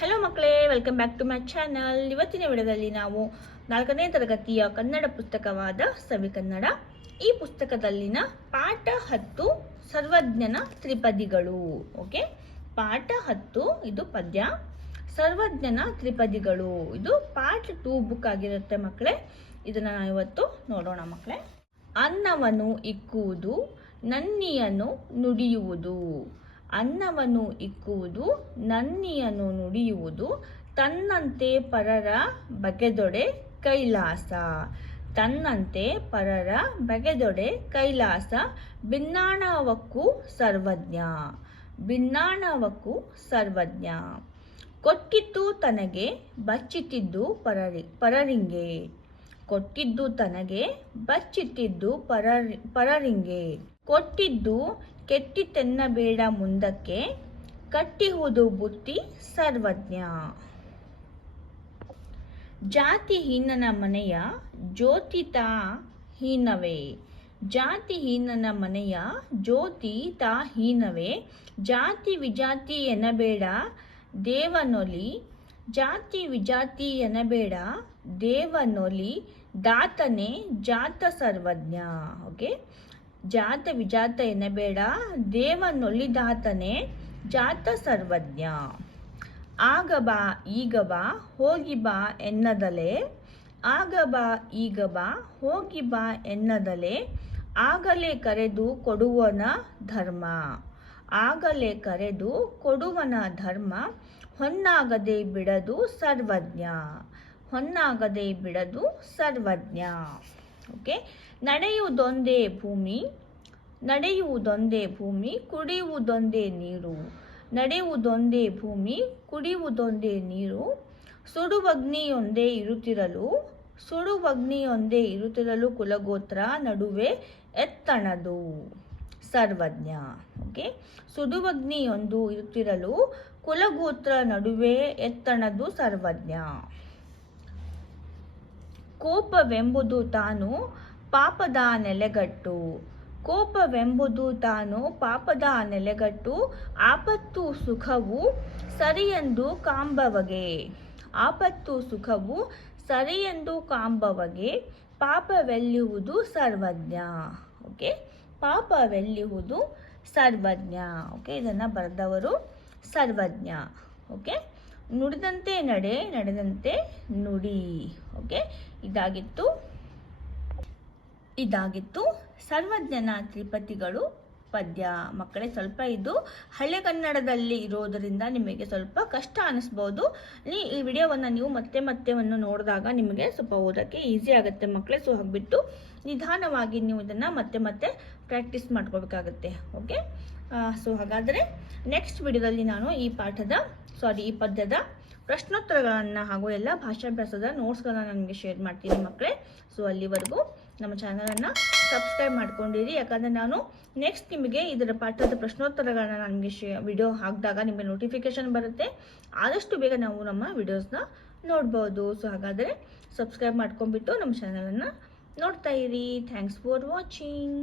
Hello ಮಕ್ಕಳೇ welcome back to my channel ಇವತ್ತಿನ ವಿಡಿಯೋದಲ್ಲಿ ನಾವು ನಾಲ್ಕನೇ ತರಗತಿಯ ಕನ್ನಡ ಪುಸ್ತಕವಾದ ಸವಿ ಕನ್ನಡ, ಈ ಪುಸ್ತಕದಲ್ಲಿನ ಪಾಠ ಹತ್ತು ಸರ್ವಜ್ಞನ ತ್ರಿಪದಿಗಳು ಓಕೆ ಪಾಠ ಹತ್ತು, ಇದು ಪದ್ಯ. ಸರ್ವಜ್ಞನ ತ್ರಿಪದಿಗಳು, ಇದು ಪಾರ್ಟ್ ಟೂ ಬುಕ್ ಆಗಿರುತ್ತೆ ಮಕ್ಕಳೇ. ಇದನ್ನ ನಾವು ಇವತ್ತು ನೋಡೋಣ ಮಕ್ಕಳೇ. ಅನ್ನವನ್ನು ಇಕ್ಕುವುದು ನನ್ನಿಯನ್ನು ನುಡಿಯುವುದು. ಅನ್ನವನ್ನು ಇಕ್ಕುವುದು, ನನ್ನಿಯನ್ನು ನುಡಿಯುವುದು, ತನ್ನಂತೆ ಪರರ ಬಗೆದೊಡೆ ಕೈಲಾಸ. ತನ್ನಂತೆ ಪರರ ಬಗೆದೊಡೆ ಕೈಲಾಸ, ಭಿನ್ನಾಣವಕ್ಕೂ ಸರ್ವಜ್ಞ. ಭಿನ್ನಾಣವಕ್ಕೂ ಸರ್ವಜ್ಞ. ಕೊಟ್ಟಿದ್ದು ತನಗೆ, ಬಚ್ಚಿಟ್ಟಿದ್ದು ಪರರಿ, ಪರರಿಂಗೆ. ಕೊಟ್ಟಿದ್ದು ತನಗೆ, ಬಚ್ಚಿಟ್ಟಿದ್ದು ಪರರಿ, ಪರರಿಂಗೆ. ಕೊಟ್ಟಿದ್ದು ಕೆಟ್ಟಿತೆನ್ನಬೇಡ ಮುಂದಕ್ಕೆ ಕಟ್ಟಿಹುದು ಬುತ್ತಿ ಸರ್ವಜ್ಞ. ಜಾತಿಹೀನನ ಮನೆಯ ಜ್ಯೋತಿತಾ ಹೀನವೇ. ಜಾತಿಹೀನನ ಮನೆಯ ಜ್ಯೋತಿ ತಾ ಹೀನವೇ. ಜಾತಿ ವಿಜಾತಿ ಎನಬೇಡ ದೇವನೊಲಿ. ಜಾತಿ ವಿಜಾತಿ ಎನಬೇಡ ದೇವನೊಲಿ. ದಾತನೇ ಜಾತ ಸರ್ವಜ್ಞ. ಓಕೆ? ಜಾತ ವಿಜಾತ ಎನ್ನಬೇಡ ದೇವನೊಲಿದಾತನೇ ಜಾತ ಸರ್ವಜ್ಞ. ಆಗ ಬಾ, ಈಗ ಬಾ, ಹೋಗಿ ಬಾ ಎನ್ನದಲೆ. ಆಗ ಬಾ, ಈಗ ಬಾ, ಹೋಗಿ ಬಾ ಎನ್ನದಲೆ. ಆಗಲೇ ಕರೆದು ಕೊಡುವನ ಧರ್ಮ. ಆಗಲೇ ಕರೆದು ಕೊಡುವನ ಧರ್ಮ ಹೊನ್ನಾಗದೆ ಬಿಡದು ಸರ್ವಜ್ಞ. ಹೊನ್ನಾಗದೆ ಬಿಡದು ಸರ್ವಜ್ಞ. ಓಕೆ ನಡೆಯುವುದೊಂದೇ ಭೂಮಿ ನಡೆಯುವುದೊಂದೇ ಭೂಮಿ, ಕುಡಿಯುವುದೊಂದೇ ನೀರು. ನಡೆಯುವುದೊಂದೇ ಭೂಮಿ, ಕುಡಿಯುವುದೊಂದೇ ನೀರು. ಸುಡುವಗ್ನಿಯೊಂದೇ ಇರುತ್ತಿರಲು ಸುಡುವಗ್ನಿಯೊಂದೇ ಇರುತ್ತಿರಲು ಕುಲಗೋತ್ರ ನಡುವೆ ಎತ್ತಣದು. ಸರ್ವಜ್ಞ. ಓಕೆ ಸುಡುವಗ್ನಿಯೊಂದು ಇರುತ್ತಿರಲು ಕುಲಗೋತ್ರ ನಡುವೆ ಎತ್ತಣದು ಸರ್ವಜ್ಞ. ಕೋಪವೆಂಬುದು ತಾನು ಪಾಪದ ನೆಲೆಗಟ್ಟು. ಕೋಪವೆಂಬುದು ತಾನು ಪಾಪದ ನೆಲೆಗಟ್ಟು. ಆಪತ್ತು ಸುಖವು ಸರಿಯೆಂದು ಕಾಂಬವಗೆ. ಆಪತ್ತು ಸುಖವು ಸರಿಯೆಂದು ಕಾಂಬವಗೆ. ಪಾಪವೆಲ್ಲುವುದು ಸರ್ವಜ್ಞ. ಓಕೆ? ಪಾಪವೆಲ್ಲುವುದು ಸರ್ವಜ್ಞ. ಓಕೆ? ಇದನ್ನು ಬರೆದವರು ಸರ್ವಜ್ಞ. ಓಕೆ? ನುಡಿದಂತೆ ನಡೆ, ನಡೆದಂತೆ ನುಡಿ. ಓಕೆ ಇದಾಗಿತ್ತು. ಇದಾಗಿತ್ತು. ಸರ್ವಜ್ಞನ ತ್ರಿಪತಿಗಳು ಪದ್ಯ. ಮಕ್ಕಳೇ, ಸ್ವಲ್ಪ ಇದು ಹಳೆ ಕನ್ನಡದಲ್ಲಿ ಇರೋದರಿಂದ ನಿಮಗೆ ಸ್ವಲ್ಪ ಕಷ್ಟ ಅನಿಸ್ಬೋದು. ನೀ ಈ ವಿಡಿಯೋವನ್ನು ನೀವು ಮತ್ತೆ ಮತ್ತೆ ವನ್ನು ನೋಡಿದಾಗ ನಿಮಗೆ ಸ್ವಲ್ಪ ಓದೋಕ್ಕೆ ಈಸಿ ಆಗುತ್ತೆ ಮಕ್ಕಳೇ. ಸೊ ಹಾಗ್ಬಿಟ್ಟು ನಿಧಾನವಾಗಿ ನೀವು ಇದನ್ನು ಮತ್ತೆ ಮತ್ತೆ ಪ್ರಾಕ್ಟೀಸ್ ಮಾಡ್ಕೋಬೇಕಾಗತ್ತೆ ಓಕೆ ಸೊ ಹಾಗಾದರೆ ನೆಕ್ಸ್ಟ್ ವಿಡಿಯೋದಲ್ಲಿ ನಾನು ಈ ಪಾಠದ ಸಾರಿ ಈ ಪದ್ಯದ ಪ್ರಶ್ನೋತ್ತರಗಳನ್ನು ಹಾಗೂ ಎಲ್ಲ ಭಾಷಾಭ್ಯಾಸದ ನೋಟ್ಸ್ಗಳನ್ನು ನನಗೆ ಶೇರ್ ಮಾಡ್ತೀನಿ ಮಕ್ಕಳೇ ಸೊ ಅಲ್ಲಿವರೆಗೂ ನಮ್ಮ ಚಾನಲನ್ನು ಸಬ್ಸ್ಕ್ರೈಬ್ ಮಾಡ್ಕೊಂಡಿರಿ. ಯಾಕಂದರೆ ನಾನು ನೆಕ್ಸ್ಟ್ ನಿಮಗೆ ಇದರ ಪಾಠದ ಪ್ರಶ್ನೋತ್ತರಗಳನ್ನ ನನಗೆ ಶೇ ವಿಡಿಯೋ ಹಾಕಿದಾಗ ನಿಮಗೆ ನೋಟಿಫಿಕೇಶನ್ ಬರುತ್ತೆ. ಆದಷ್ಟು ಬೇಗ ನಾವು ನಮ್ಮ ವಿಡಿಯೋಸ್ನ ನೋಡ್ಬೋದು. ಸೊ ಹಾಗಾದರೆ ಸಬ್ಸ್ಕ್ರೈಬ್ ಮಾಡ್ಕೊಂಡ್ಬಿಟ್ಟು ನಮ್ಮ ಚಾನಲನ್ನು ನೋಡ್ತಾ ಇರಿ. Thanks for watching